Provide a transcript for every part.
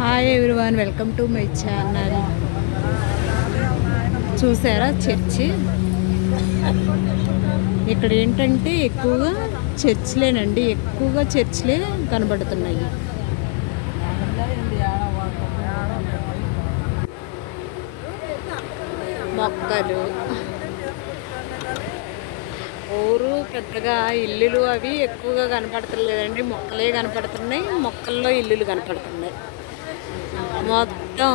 Hi everyone, welcome to my channel. చూసారా church? ఇక్కడ ఏంటంటే ఎక్కువగా చర్చ్లేనండి, ఎక్కువగా చర్చ్లే కనబడుతున్నాయి. మొక్కలు, ఊరు పెద్దగా ఇల్లులు అవి ఎక్కువగా కనపడతలేదండి, మొక్కలే కనపడుతున్నాయి. మొక్కల్లో ఇల్లులు కనపడుతున్నాయి. మొత్తం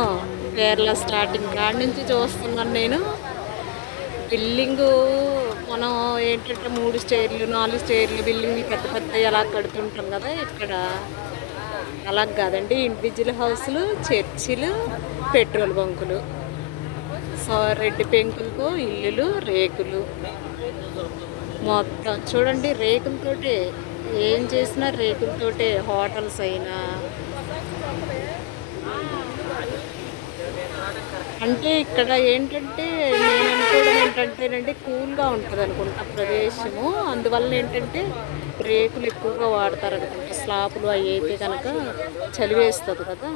కేరళ స్టార్టింగ్ కాడ నుంచి చూస్తున్నాను నేను. బిల్డింగు మనం ఏంటంటే 3 స్టేర్లు 4 స్టేర్లు బిల్డింగ్లు పెద్ద పెద్ద ఎలా కడుతుంటాం కదా, ఇక్కడ అలా కాదండి. ఇండివిజువల్ హౌస్లు, చర్చిలు, పెట్రోల్ బంకులు, సో రెడ్డి పెంకులతో ఇల్లులు, రేకులు. మొత్తం చూడండి, రేకులతోటే ఏం చేసినా రేకులతోటే. హోటల్స్ అయినా అంటే ఇక్కడ ఏంటంటే నేను అనుకోవడం ఏంటంటేనండి, కూల్గా ఉంటుంది అనుకుంటా ప్రదేశము. అందువల్ల ఏంటంటే రేకులు ఎక్కువగా వాడతారు అనుకుంటా. స్లాపులు అవి అయితే కనుక చలి వేస్తుంది కదా,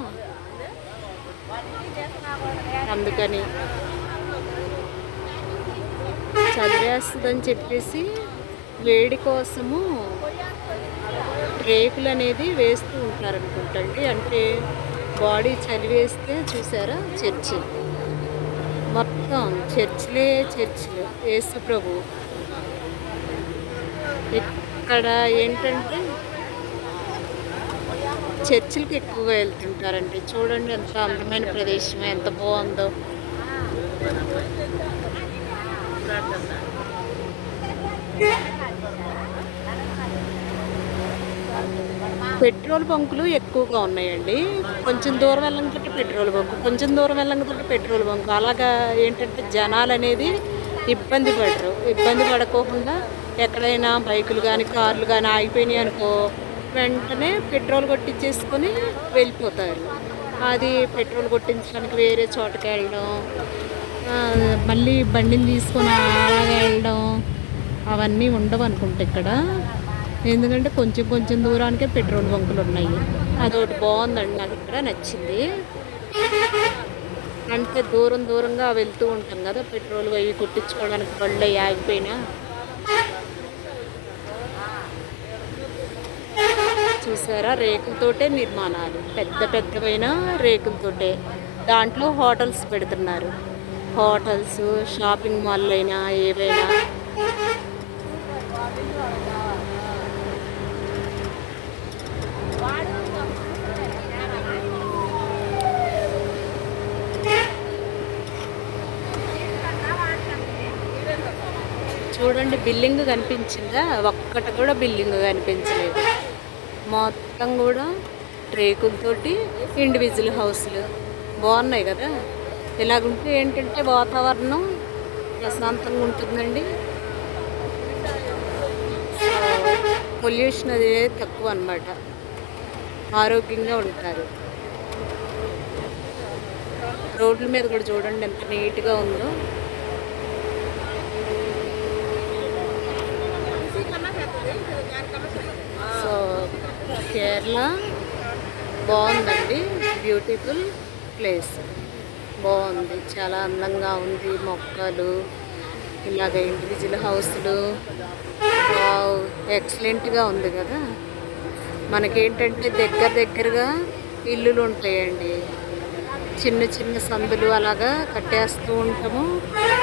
అందుకని చదివేస్తుందని చెప్పేసి వేడి కోసము రేకులు అనేది వేస్తూ ఉంటారు అనుకుంటండి. అంటే బాడీ చలి వేస్తే. చూసారా చర్చి మొత్తం చర్చిలే చర్చిలు. యేసు ప్రభు ఇక్కడ ఏంటంటే చర్చిలకి ఎక్కువగా వెళ్తుంటారండి. చూడండి ఎంత అందమైన ప్రదేశం, ఎంత బాగుందో. పెట్రోల్ బంకులు ఎక్కువగా ఉన్నాయండి. కొంచెం దూరం వెళ్ళంగానే పెట్రోల్ బంకు, కొంచెం దూరం వెళ్ళంగానే పెట్రోల్ బంకు. అలాగా ఏంటంటే జనాలు అనేది ఇబ్బంది పడరు. ఇబ్బంది పడకోకుండా ఎక్కడైనా బైకులు కానీ కార్లు కానీ ఆగిపోయినాయి అనుకో, వెంటనే పెట్రోల్ కొట్టించేసుకొని వెళ్ళిపోతారు. అది పెట్రోల్ కొట్టించడానికి వేరే చోటకి వెళ్ళడం, మళ్ళీ బండిని తీసుకొని అలాగే వెళ్ళడం అవన్నీ ఉండవు అనుకుంటా ఇక్కడ. ఎందుకంటే కొంచెం కొంచెం దూరానికే పెట్రోల్ బంకులు ఉన్నాయి. అదొకటి బాగుందండి, నాకు ఇక్కడ నచ్చింది. అంటే దూరం దూరంగా వెళ్తూ ఉంటాం కదా, పెట్రోల్ అవి కొట్టించుకోవడానికి బళ్ళు అవి ఆగిపోయినా. చూసారా, రేకులతోటే నిర్మాణాలు, పెద్ద పెద్దవైన రేకులతోటే. దాంట్లో హోటల్స్ పెడుతున్నారు. హోటల్స్, షాపింగ్ మాల్ అయినా ఏవైనా. చూడండి, బిల్డింగ్ కనిపించిందా? ఒక్కటి కూడా బిల్డింగ్ కనిపించలేదు. మొత్తం కూడా రేకులతోటి ఇండివిజువల్ హౌస్లు బాగున్నాయి కదా. ఇలాగుంటే ఏంటంటే వాతావరణం ప్రశాంతంగా ఉంటుందండి. పొల్యూషన్ అది తక్కువ అన్నమాట, ఆరోగ్యంగా ఉంటారు. రోడ్ల మీద కూడా చూడండి ఎంత నీట్గా ఉందో. సో కేరళ బాగుందండి, బ్యూటిఫుల్ ప్లేస్. బాగుంది, చాలా అందంగా ఉంది. మొక్కలు, ఇలాగ ఇండివిజువల్ హౌస్లు, ఎక్సలెంట్గా ఉంది కదా. మనకేంటంటే దగ్గర దగ్గరగా ఇల్లులు ఉంటాయండి, చిన్న చిన్న సందులు అలాగా కట్టేస్తూ ఉంటాము.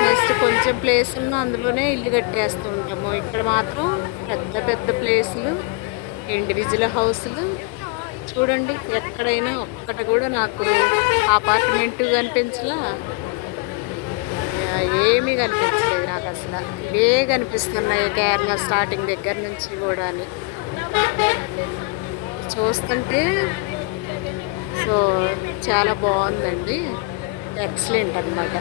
నెక్స్ట్ కొంచెం ప్లేస్ ఉన్న అందులోనే ఇల్లు కట్టేస్తూ ఉంటాము. ఇక్కడ మాత్రం పెద్ద పెద్ద ప్లేసులు, ఇండివిజువల్ హౌస్లు. చూడండి, ఎక్కడైనా ఒక్కటి కూడా నాకు అపార్ట్మెంట్ కనిపించలా, ఏమీ కనిపించలేదు నాకు అసలు. ఇవే కనిపిస్తున్నాయి కేరళ స్టార్టింగ్ దగ్గర నుంచి కూడా అని చూస్తుంటే. సో చాలా బాగుందండి, ఎక్సలెంట్ అన్నమాట.